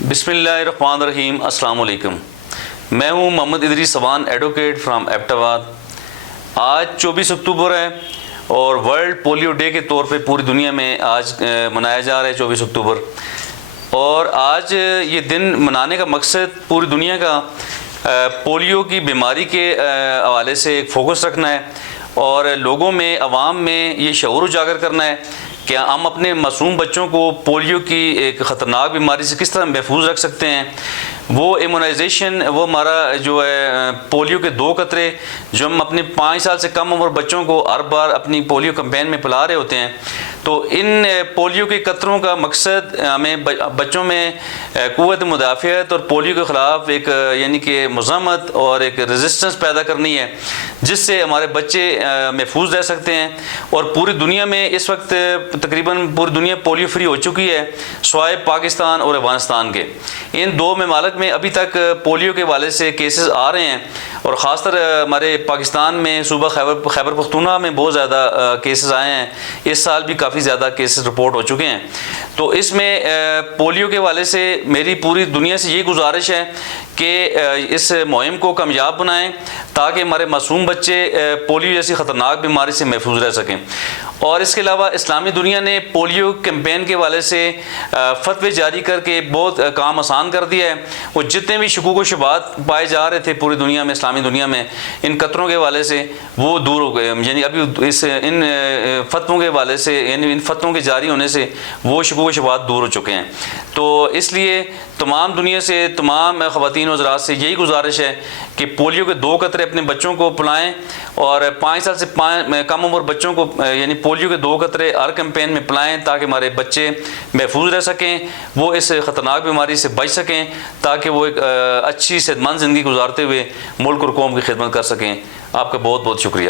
بسم اللہ الرحمن الرحیم۔ السلام علیکم۔ میں ہوں محمد ادریس سوان، ایڈوکیٹ فرام ایبٹ آباد۔ آج 24 اکتوبر ہے اور ورلڈ پولیو ڈے کے طور پہ پوری دنیا میں آج منایا جا رہا ہے 24 اکتوبر۔ اور آج یہ دن منانے کا مقصد پوری دنیا کا پولیو کی بیماری کے حوالے سے ایک فوکس رکھنا ہے اور لوگوں میں، عوام میں یہ شعور اجاگر کرنا ہے کہ ہم اپنے معصوم بچوں کو پولیو کی ایک خطرناک بیماری سے کس طرح محفوظ رکھ سکتے ہیں۔ وہ ایمونائزیشن، وہ ہمارا جو ہے پولیو کے 2 قطرے جو ہم اپنے 5 سال سے کم عمر بچوں کو ہر بار اپنی پولیو کمپین میں پلا رہے ہوتے ہیں، تو ان پولیو کے قطروں کا مقصد ہمیں بچوں میں قوت مدافعت اور پولیو کے خلاف ایک یعنی کہ مزاحمت اور ایک ریزسٹنس پیدا کرنی ہے، جس سے ہمارے بچے محفوظ رہ سکتے ہیں۔ اور پوری دنیا میں اس وقت تقریباً پوری دنیا پولیو فری ہو چکی ہے سوائے پاکستان اور افغانستان کے۔ ان 2 ممالک میں ابھی تک پولیو کے حوالے سے کیسز آ رہے ہیں، اور خاص طر ہمارے پاکستان میں صوبہ خیبر پختونخوا میں بہت زیادہ کیسز آئے ہیں۔ اس سال بھی کافی زیادہ کیسز رپورٹ ہو چکے ہیں۔ تو اس میں پولیو کے حوالے سے میری پوری دنیا سے یہ گزارش ہے کہ اس مہم کو کامیاب بنائیں تاکہ ہمارے معصوم بچے پولیو جیسی خطرناک بیماری سے محفوظ رہ سکیں۔ اور اس کے علاوہ اسلامی دنیا نے پولیو کیمپین کے حوالے سے فتوے جاری کر کے بہت کام آسان کر دیا ہے۔ وہ جتنے بھی شکوک و شبہات پائے جا رہے تھے پوری دنیا میں، اسلامی دنیا میں، ان قطروں کے حوالے سے وہ دور ہو گئے، یعنی ابھی ان فتووں کے حوالے سے، یعنی ان فتووں کے جاری ہونے سے وہ شکوک و شبہات دور ہو چکے ہیں۔ تو اس لیے تمام دنیا سے، تمام خواتین و حضرات سے یہی گزارش ہے کہ پولیو کے 2 قطرے اپنے بچوں کو پلائیں، اور 5 سال سے کم عمر بچوں کو یعنی پولیو کے 2 قطرے ہر کیمپین میں پلائیں تاکہ ہمارے بچے محفوظ رہ سکیں، وہ اس خطرناک بیماری سے بچ سکیں، تاکہ وہ ایک اچھی صحت مند زندگی گزارتے ہوئے ملک اور قوم کی خدمت کر سکیں۔ آپ کا بہت بہت شکریہ۔